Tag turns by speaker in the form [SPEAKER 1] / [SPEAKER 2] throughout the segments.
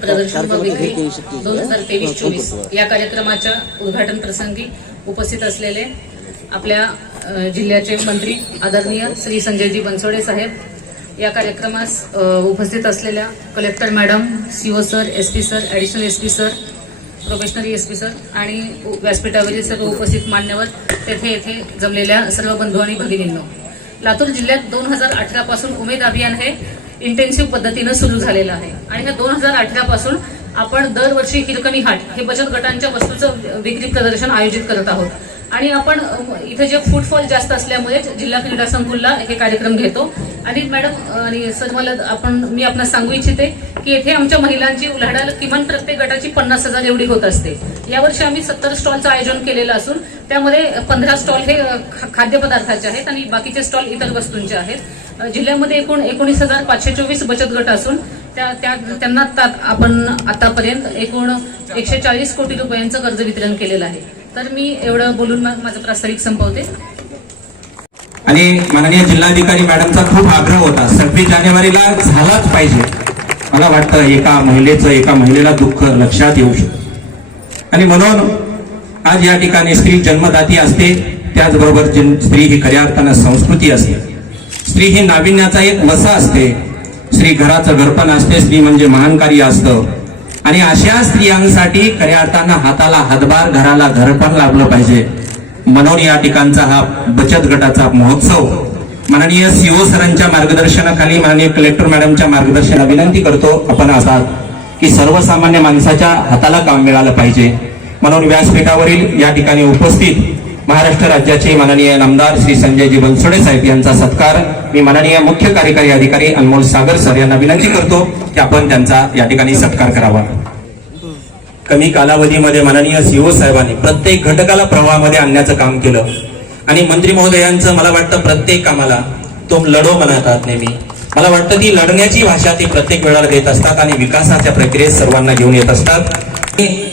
[SPEAKER 1] प्रदर्शन दोन हजार तेवीस चोवीस या कार्यक्रमाच्या उद्घाटन प्रसंगी उपस्थित असलेले आपल्या जिल्ह्याचे मंत्री आदरणीय श्री संजयजी बनसोडे साहेब या कार्यक्रमास उपस्थित असलेल्या collector madam CO sir S P sir additional S P sir professional S P sir आणि व्यासपीठावरील सर्व उपस्थित मान्यवर तेथे येथे जमलेल्या सर्व बंधू आणि भगिनींनो. लातूर जिल्ह्यात दोन हजार अठरा पासून उमेद अभियान हे इंटेन्सिव्ह पद्धतीनं सुरू झालेलं आहे. आणि ह्या दोन हजार अठरा पासून आपण दरवर्षी हिरकणी हाट हे बचत गटांच्या वस्तूचं विक्री प्रदर्शन आयोजित करत आहोत. आणि आपण इथे जे फुटफॉल जास्त असल्यामुळे जिल्हा क्रीडा संकुलला हे कार्यक्रम घेतो. आणि मॅडम आणि सर मला आपण मी आपणास सांगू इच्छिते की येथे आमच्या महिलांची उलाढाल किमान प्रत्येक गटाची पन्नास हजार एवढी होत असते. यावर्षी आम्ही सत्तर स्टॉलचं आयोजन केलेलं असून त्यामध्ये पंधरा स्टॉल हे खाद्यपदार्थाचे आहेत आणि बाकीचे स्टॉल इतर वस्तूंचे आहेत. जिल्ह्यामध्ये एकूण एकोणीस हजार पाचशे चोवीस बचत गट असून त्या त्यांना आपण आतापर्यंत एकूण एकशे चाळीस कोटी रुपयांचं कर्ज वितरण केलेलं आहे. तर मी एवढं बोलून माझं प्रास्ताविक संपवते.
[SPEAKER 2] आणि माननीय जिल्हाधिकारी मॅडमचा खूप आग्रह होता सव्वीस जानेवारीला झालाच पाहिजे. मला वाटतं एका महिलेचं एका महिलेला दुःख लक्षात येऊ शकतं. आणि म्हणून आज या ठिकाणी स्त्री जन्मदाती असते त्याचबरोबर स्त्री ही खऱ्या अर्थानं संस्कृती असते. स्त्री ही नाविन्याचा एक वसा असते. स्त्री घराचं घरपण असते स्त्री म्हणजे महान कार्य असतं. आणि अशा स्त्रियांसाठी खऱ्या अर्थानं हाताला हातभार घराला घरपण लाभलं पाहिजे. म्हणून या ठिकाणचा हा बचत गटाचा महोत्सव. माननीय सीओ सरांच्या मार्गदर्शनाखाली माननीय कलेक्टर मॅडमच्या मार्गदर्शनाला विनंती करतो आपण असा की सर्वसामान्य माणसाच्या हाताला काम मिळालं पाहिजे. म्हणून व्यासपीठावरील या ठिकाणी उपस्थित महाराष्ट्र राज्याचे माननीय नामदार श्री संजयजी बनसोडे साहेब यांचा सत्कार. मी माननीय मुख्य कार्यकारी अधिकारी अनमोल सागर सर यांना विनंती करतो की आपण त्यांचा या ठिकाणी सत्कार करावा. कमी कालावधीमध्ये माननीय सीओ साहेबांनी प्रत्येक घटकाला प्रवाहामध्ये आणण्याचं काम केलं. आणि मंत्री महोदयांचं मला वाटतं प्रत्येक कामाला तो लढो म्हणतात नेहमी. मला वाटतं ती लढण्याची भाषा ते प्रत्येक वेळाला देत असतात आणि विकासाच्या प्रक्रियेत सर्वांना घेऊन येत असतात.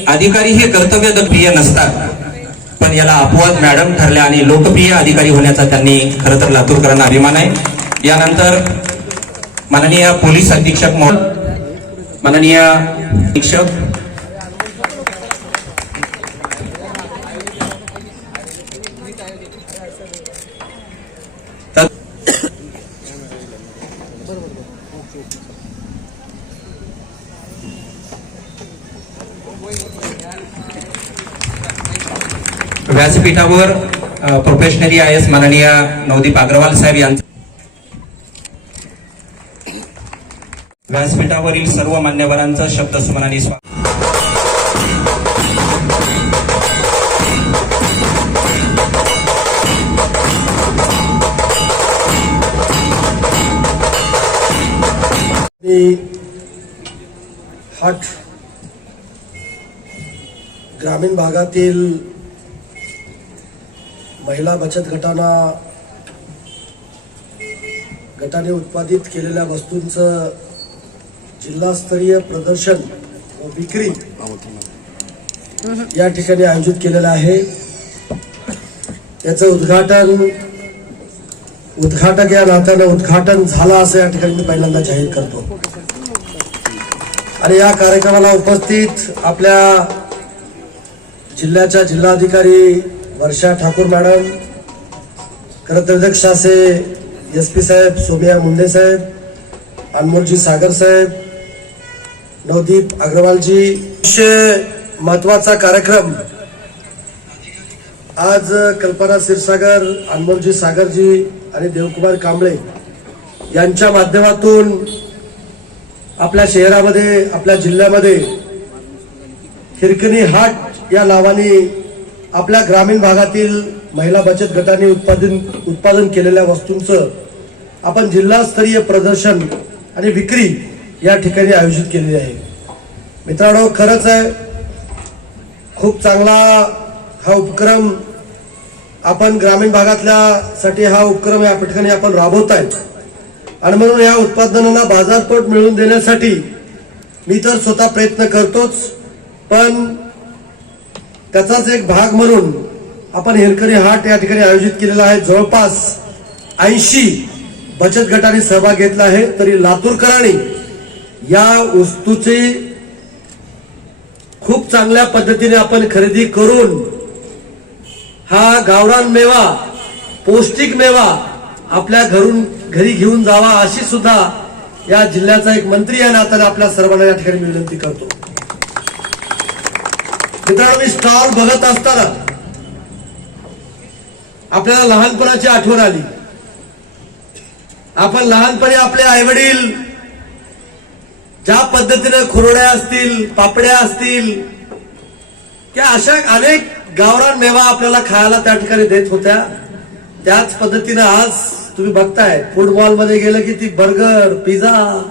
[SPEAKER 2] अधिकारी हे कर्तव्यप्रिय नसतात. पण याला अपवाद मॅडम ठरल्या आणि लोकप्रिय अधिकारी होण्याचा त्यांनी खरं तर लातूरकरांना अभिमान आहे. यानंतर माननीय पोलीस अधीक्षक माननीय अधीक्षक व्यासपीठावर प्रोफेशनरी आय एस माननीय नवदीप अग्रवाल साहेब यांचा व्यासपीठावरील सर्व मान्यवरांचं शब्द स्वागत.
[SPEAKER 3] हट ग्रामीण भागातील महिला बचत गटांना गटाने उत्पादित केलेल्या वस्तूंचं जिल्हास्तरीय प्रदर्शन व विक्री या ठिकाणी आयोजित केलेलं आहे. त्याचं उद्घाटन उद्घाटक या नात्यानं उद्घाटन झालं असं या ठिकाणी मी पहिल्यांदा जाहीर करतो. आणि या कार्यक्रमाला उपस्थित आपल्या जिल्ह्याच्या जिल्हाधिकारी वर्षा ठाकूर मॅडम कर्तव्यदक्ष शासे एस पी साहेब सोमिया मुंडे साहेब अनमोलजी सागर साहेब नवदीप अग्रवालजी अतिशय महत्त्वाचा कार्यक्रम. आज कल्पना क्षीरसागर अनमोलजी सागरजी आणि देवकुमार कांबळे यांच्या माध्यमातून आपल्या शहरामध्ये आपल्या जिल्ह्यामध्ये हिरकणी हाट या नावाने आपल्या ग्रामीण भागातील महिला बचत गटांनी उत्पादन उत्पादन केलेल्या वस्तूंचं आपण जिल्हास्तरीय प्रदर्शन आणि विक्री या ठिकाणी आयोजित केलेली आहे. मित्रांनो खरंच आहे खूप चांगला हा उपक्रम आपण ग्रामीण भागातल्यासाठी हा उपक्रम या ठिकाणी आपण राबवत आहेत आणि म्हणून या उत्पादनांना बाजारपेठ मिळवून देण्यासाठी मी तर स्वतः प्रयत्न करतोच पण त्याचाच एक भाग म्हणून आपण हिरकणी हाट या ठिकाणी आयोजित केलेला आहे. जवळपास ऐंशी बचत गटाने सहभाग घेतला आहे. तरी लातूरकरांनी या वस्तूची खूप चांगल्या पद्धतीने आपण खरेदी करून हा गावरान मेवा पौष्टिक मेवा आपल्या घरून घरी घेऊन जावा अशी सुद्धा या जिल्ह्याचा एक मंत्री या नात्याने आपल्या सर्वांना या ठिकाणी विनंती करतो. मित्रांनो मी स्टॉल बघत असताना आपल्याला लहानपणाची आठवण आली. आपण लहानपणी आपले आईवडील ज्या पद्धतीने खुरड्या असतील पापड्या असतील त्या अशा अनेक गावरान मेवा आपल्याला खायला त्या ठिकाणी देत होत्या. त्याच पद्धतीनं आज तुम्ही बघताय फुटबॉलमध्ये गेलं की ती बर्गर पिझ्झा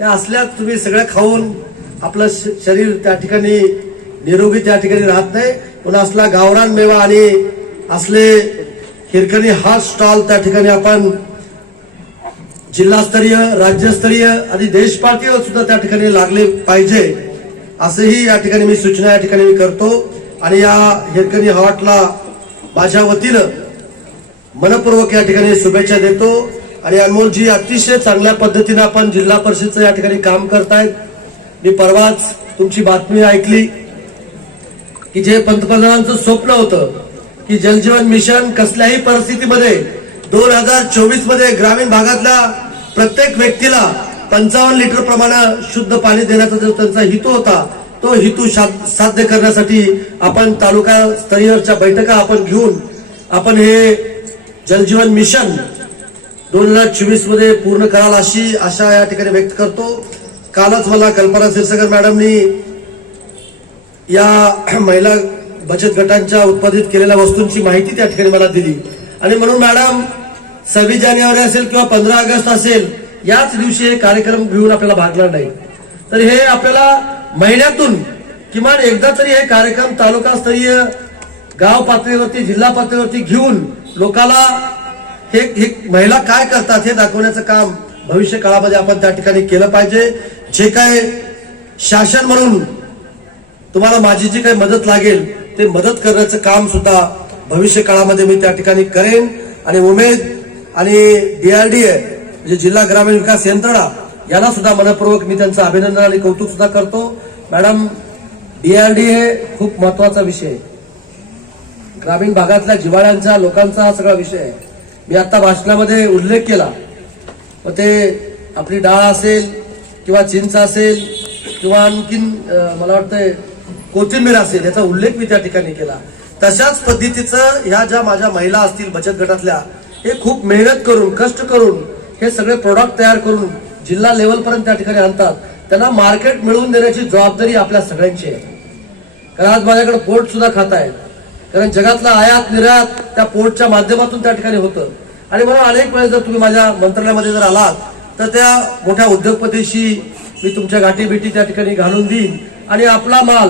[SPEAKER 3] या असल्या तुम्ही सगळं खाऊन आपलं श- शरीर त्या ठिकाणी निरोगी त्या ठिकाणी राहत नाही. पण असला गावरान मेवा आणि असले हिरकणी हा स्टॉल त्या ठिकाणी आपण जिल्हास्तरीय राज्यस्तरीय आणि देश पातळीवर सुद्धा त्या ठिकाणी लागले पाहिजे. असंही या ठिकाणी मी सूचना या ठिकाणी मी करतो. आणि या हिरकणी हॉटला माझ्या वतीनं मनपूर्वक या ठिकाणी शुभेच्छा देतो. आणि अनमोलजी अतिशय चांगल्या पद्धतीनं आपण जिल्हा परिषदचं या ठिकाणी काम करतायत. मी परवाच तुमची बातमी ऐकली. की जे पंतप्रधानांचं स्वप्न होतं की जलजीवन मिशन कसल्याही परिस्थितीमध्ये दोन हजार चोवीसमध्ये ग्रामीण भागातल्या प्रत्येक व्यक्तीला पंचावन्न लिटर प्रमाणे शुद्ध पाणी देण्याचा जो त्यांचा हितू होता तो हितू साध्य करण्यासाठी आपण तालुका स्तरीयच्या बैठका आपण घेऊन आपण हे जलजीवन मिशन दोन हजार चोवीसमध्ये पूर्ण कराल अशी आशा या ठिकाणी व्यक्त करतो. कालच मला कल्पना क्षीरसागर मॅडमनी या महिला बचत गटांच्या उत्पादित केलेल्या वस्तूंची माहिती त्या ठिकाणी मला दिली. आणि म्हणून मॅडम सव्वीस जानेवारी असेल किंवा पंधरा ऑगस्ट असेल याच दिवशी हे कार्यक्रम घेऊन आपल्याला भागणार नाही. तर हे आपल्याला महिन्यातून किमान एकदा तरी हे कार्यक्रम तालुकास्तरीय गाव पातळीवरती जिल्हा पातळीवरती घेऊन लोकाला हे हे महिला काय करतात हे दाखवण्याचं काम भविष्य काळामध्ये आपण त्या ठिकाणी केलं पाहिजे. जे काय शासन म्हणून तुम्हाला माझी जी काही मदत लागेल ते मदत करण्याचं काम सुद्धा भविष्य काळामध्ये मी त्या ठिकाणी करेन. आणि उमेद आणि डीआरडीए म्हणजे जिल्हा ग्रामीण विकास यंत्रणा याला सुद्धा मनपूर्वक मी त्यांचं अभिनंदन आणि कौतुक सुद्धा करतो. मॅडम डीआरडीए खूप महत्त्वाचा विषय आहे. ग्रामीण भागातल्या जिवाळ्यांचा लोकांचा हा सगळा विषय आहे. मी आता भाषणामध्ये उल्लेख केला. मग ते आपली डाळ असेल किंवा चिंच असेल किंवा आणखीन मला वाटतंय कोथिंबीर असेल याचा उल्लेख मी त्या ठिकाणी केला. तशाच पद्धतीचं ह्या ज्या माझ्या महिला असतील बचत गटातल्या हे खूप मेहनत करून कष्ट करून हे सगळे प्रोडक्ट तयार करून जिल्हा लेवलपर्यंत त्या ठिकाणी आणतात. त्यांना मार्केट मिळवून देण्याची जबाबदारी आपल्या सगळ्यांची आहे. कारण आज माझ्याकडे पोर्ट सुद्धा खात आहे कारण जगातला आयात निर्यात त्या पोर्टच्या माध्यमातून त्या ठिकाणी होतं. आणि मला अनेक वेळेस जर तुम्ही माझ्या मंत्रालयामध्ये जर आलात तर त्या मोठ्या उद्योगपतीशी मी तुमच्या गाठीभेटी त्या ठिकाणी घालून देईन. आणि आपला माल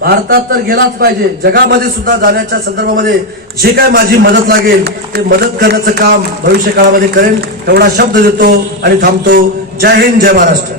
[SPEAKER 3] भारतात तर गेलाच पाहिजे. जगामध्ये सुद्धा जाण्याच्या संदर्भामध्ये जे काय माझी मदत लागेल ते मदत करण्याचं काम भविष्य काळामध्ये करेन तेवढा शब्द देतो आणि थांबतो. जय हिंद जय महाराष्ट्र.